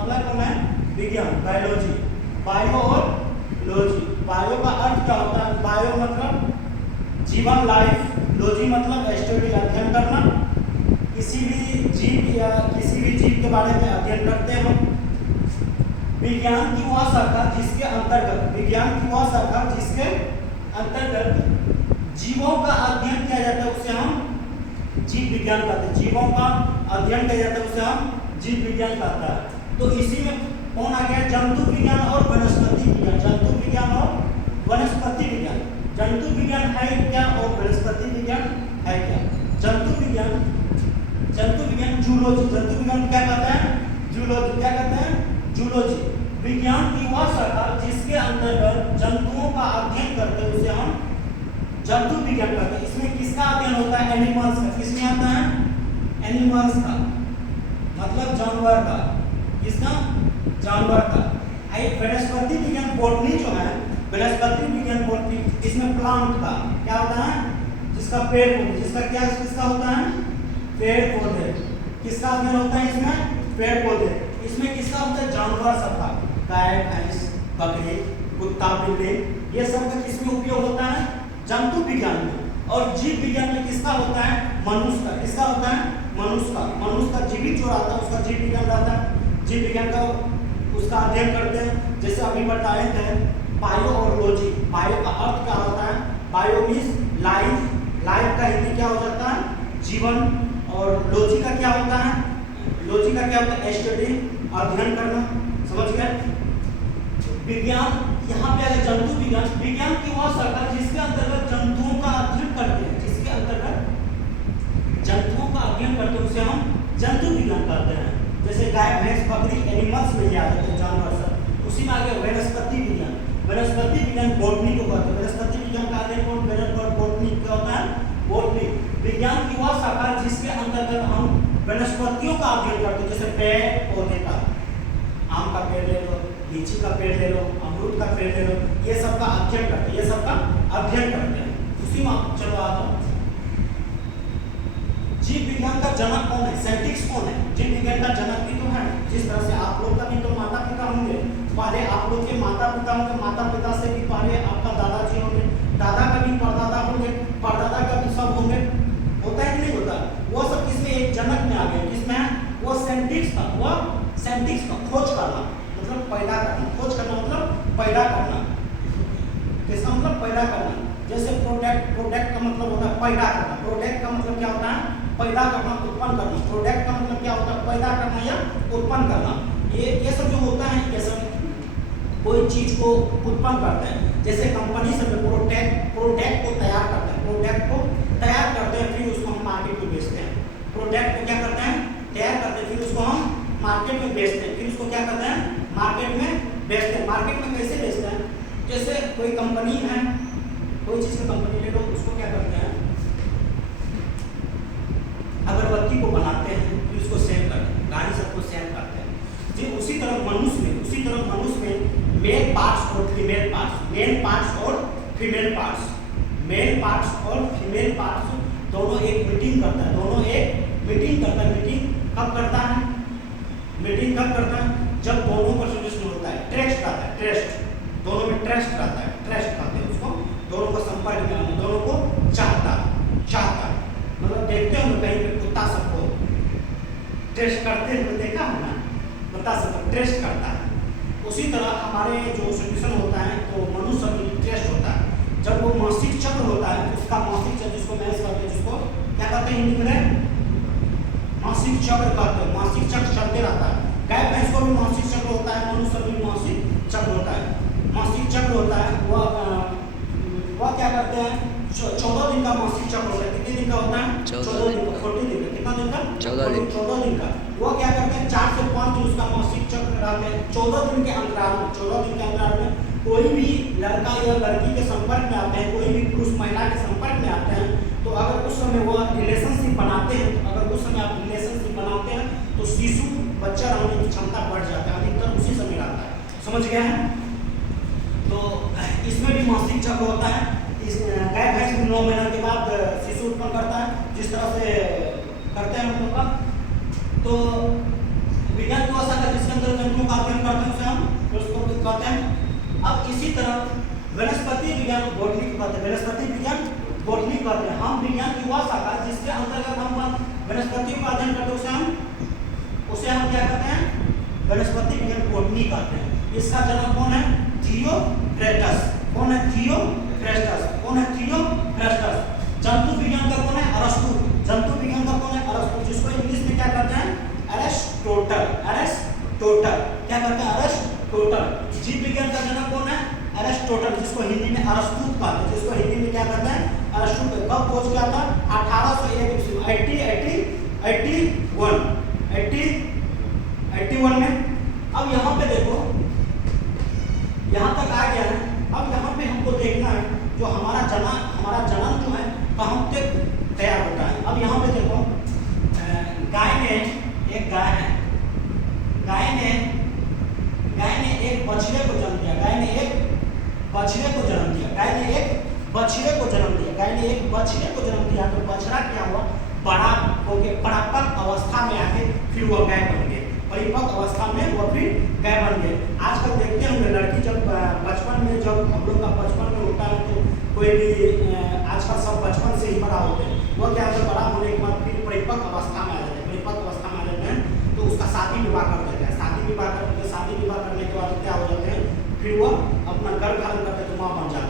अगला कौन है? विज्ञान, बायोलॉजी। बायो और लॉजी। बायो का अर्थ क्या होता है? बायो मतलब जीवन, लाइफ। लॉजी मतलब स्टडी, अध्ययन करना। किसी भी जीव या किसी भी जीव के बारे में अध्ययन करते हैं हम। विज्ञान की वह शाखा जिसके अंतर्गत, विज्ञान की वह शाखा जिसके अंतर्गत जीवों का अध्ययन किया जाता है उसे हम जीव विज्ञान कहते हैं। जीवों का अध्ययन किया जाता है उसे हम जीव विज्ञान कहता है। तो इसी में कौन आ गया? जंतु विज्ञान और वनस्पति विज्ञान। जंतु विज्ञान और वनस्पति विज्ञान। जंतु विज्ञान है क्या और वनस्पति विज्ञान है क्या? जंतु विज्ञान, जंतु विज्ञान जूलॉजी। जंतु विज्ञान क्या कहते हैं? जूलॉजी। क्या कहते हैं? जूलॉजी। विज्ञान की वह शाखा जिसके अंतर्गत जंतुओं का अध्ययन करते हैं उसे हम जंतु विज्ञान कहते हैं। इसमें किसका अध्ययन होता है? एनिमल्स का। किसमें आता है? एनिमल्स का, मतलब जानवर का। किसका? जानवर का। वनस्पति विज्ञान बॉटनी जो है, वनस्पति विज्ञान बॉटनी, इसमें प्लांट का क्या होता है? जिसका पेड़ पौधे, जिसका क्या किसका होता है? पेड़ पौधे। किसका अध्ययन होता है इसमें? पेड़ पौधे। इसमें किसका होता है? जानवर सबका, गाय, भैंस, बकरी, कुत्ता, बिल्ली, ये सब का किसमें उपयोग होता है? जंतु विज्ञान में। और जीव विज्ञान में किसका होता है? मनुष्य का। किसका होता है? मनुष्य का। मनुष्य का जीवित जो रहता है उसका जीव विज्ञान रहता है। जीव विज्ञान का उसका अध्ययन करते हैं। जैसे अभी बताए थे बायो और लॉजी। बायो का अर्थ क्या होता है? Bio means life. लाइफ का हिंदी क्या हो जाता है? जीवन। और लॉजी का क्या होता है? लॉजी का क्या होता है? स्टडी, अध्ययन करना। समझ गए? विज्ञान यहाँ पे आगे जंतु विज्ञान। विज्ञान की वह शाखा जिसके अंतर्गत जंतुओं का अध्ययन करते हैं, जिसके अंतर्गत जंतुओं का अध्ययन करते हैं उसे हम जंतु विज्ञान कहते हैं। जैसे गाय, भैंस, बकरी, एनिमल्स में आ जाते हैं, जानवर सब। उसी में आगे वनस्पति विज्ञान। वनस्पति विज्ञान बॉटनी को कहते हैं। वनस्पति विज्ञान का अध्ययन कौन? बॉटनी क्या होता है? बॉटनी। विज्ञान की वह शाखा जिसके अंतर्गत हम वनस्पतियों का अध्ययन करते हैं। जैसे पेड़ पौधे का, आम का पेड़ ले लो, लीची का पेड़ ले लो, अमरूद का पेड़ ले लो, ये सब का अध्ययन करते हैं। ये सब का अध्ययन करते हैं। उसी में चलो आ जाओ। जीव विज्ञान का जनक कौन है? साइंटिस्ट कौन है? जीव विज्ञान का जनक भी तो है। जिस तरह से आप लोग का भी तो माता पिता होंगे, पहले आप लोग के माता पिता होंगे, माता पिता से भी पहले आपका दादाजी होंगे, दादा का भी परदादा होंगे, परदादा का भी सब होंगे। होता है कि नहीं होता? वो सब किसमें? एक जनक में आ गए। किसमें? वो साइंटिस्ट था। वो साइंटिस्ट का खोज करना मतलब पैदा करना। खोज करना मतलब पैदा करना। किसका मतलब? पैदा करना। जैसे प्रोडक्ट, प्रोडक्ट का मतलब होता है पैदा करना। प्रोडक्ट का मतलब क्या होता है? पैदा करना, उत्पन्न करना। प्रोडक्ट का मतलब क्या होता है? पैदा करना या उत्पन्न करना। ये सब जो होता है, ये सब कोई चीज को उत्पन्न करते हैं। जैसे कंपनी सब प्रोडक्ट को तैयार करते हैं। प्रोडक्ट को तैयार करते हैं, फिर उसको हम मार्केट में बेचते हैं। प्रोडक्ट को क्या करते हैं? तैयार करते हैं, फिर उसको हम मार्केट में बेचते हैं। फिर उसको क्या करते हैं? मार्केट में बेचते हैं। मार्केट में कैसे बेचते हैं? जैसे कोई कंपनी है, कोई चीज की कंपनी ले लो, उसको क्या करते हैं? अगरबत्ती को बनाते हैं, फिर उसको सेल करते हैं, गाड़ी सबको सेल करते हैं। जी उसी तरह मनुष्य में, उसी तरह मनुष्य में मेल पार्ट्स और फीमेल पार्ट्स, मेल पार्ट्स और फीमेल पार्ट्स, मेल पार्ट्स और फीमेल पार्ट्स दोनों एक मीटिंग करता है। दोनों एक मीटिंग करता है। मीटिंग कब करता है? मीटिंग कब करता है? जब दोनों का सजेशन होता है, ट्रस्ट आता है, ट्रस्ट, दोनों में ट्रस्ट रहता है, ट्रस्ट कहते हैं उसको। दोनों का संपर्क में, दोनों को चाहता मतलब देखते हो कहीं पे कुत्ता सबको ट्रस्ट करते हुए देखा हो ना, कुत्ता सबको ट्रस्ट करता है। उसी तरह हमारे जो सजेशन होता है तो मनुष्य में ट्रस्ट होता है। जब वो मासिक चक्र होता है, उसका मासिक चक्र जिसको मैच करते हैं, जिसको क्या कहते हैं हिंदी में? मासिक चक्र कहते हैं। मासिक चक्र चलते रहता है। गाय भैंस को भी मासिक चक्र होता है, मनुष्य में भी मासिक चक्र होता है। मासिक चक्र होता है, वह क्या करते हैं? 14 दिन का मासिक चक्र होता है। कितने दिन का होता है? 14 दिन का। 14 दिन का। कितना दिन का? 14 दिन का। वो क्या करते हैं? 4 से 5 दिन उसका मासिक चक्र रहते हैं। 14 दिन के अंतराल में, 14 दिन के अंतराल में कोई भी लड़का या लड़की के संपर्क में आते हैं, कोई भी पुरुष महिला के संपर्क में आते हैं, तो अगर उस समय वो रिलेशनशिप बनाते हैं, तो अगर उस समय आप रिलेशनशिप बनाते हैं तो शिशु बच्चा रहने की क्षमता बढ़ जाता है। अधिकतर उसी समय रहता है। समझ गए हैं? तो इसमें भी मासिक चक्र होता है। इस गाय भैंस भी 9 महीने के बाद शिशु उत्पन्न करता है, जिस तरह से करते हैं हम लोग का। तो विज्ञान की भाषा का जिसके अंदर को कहते हैं। अब इसी तरह वनस्पति विज्ञान बॉटनी को कहते हैं, वनस्पति विज्ञान बॉटनी कहते हैं। हम विज्ञान की वह शाखा जिसके अंतर्गत हम वनस्पति का अध्ययन करते हैं उसे हम क्या कहते हैं, वनस्पति विज्ञान बॉटनी कहते हैं। इसका जनक कौन है, थियोफ्रेस्टस। कौन है, थियोफ्रेस्टस। कौन है, थियोफ्रेस्टस। जंतु विज्ञान का कौन है, अरस्तु। जंतु विज्ञान का कौन है, अरस्तु, जिसको इंग्लिश में क्या कहते हैं, एरिस्टोटल। एरिस्टोटल क्या कहते हैं, एरिस्टोटल। जीव विज्ञान का जनक कौन है, एरिस्टोटल, जिसको हिंदी में अरस्तु कहते हैं, जिसको हिंदी में क्या कहते हैं, अरस्तु। कब खोज किया था, 1881 में। अब यहाँ पे देखो, यहाँ तक आ गया है। अब यहाँ पे हमको देखना है जो हमारा जनन जो है कहाँ से तैयार होता है। अब यहाँ पे देखो, गाय ने एक गाय है, गाय ने एक बछड़े को जन्म दिया, गाय ने एक बछड़े को जन्म दिया, गाय ने एक बछड़े को जन्म दिया, गाय ने एक बछड़े को जन्म दिया। तो बछड़ा क्या हुआ, बड़ा होके परिपक्व अवस्था में आके फिर वह गाय बन गए, परिपक्व अवस्था में वह फिर गाय बन गए। आजकल देखते होंगे लड़की जब बचपन में, जब हम लोग का बचपन में होता है तो कोई भी आजकल सब बचपन से ही बड़ा होते हैं, वह क्या होता है, बड़ा होने के बाद फिर परिपक्व अवस्था में आ जाते हैं। परिपक्व अवस्था में आ जाते हैं तो उसका शादी विवाह कर देते हैं। शादी विवाह करने के बाद क्या हो जाते हैं, फिर वह अपना गर्भ धारण करते हैं तो माँ बन जाते हैं।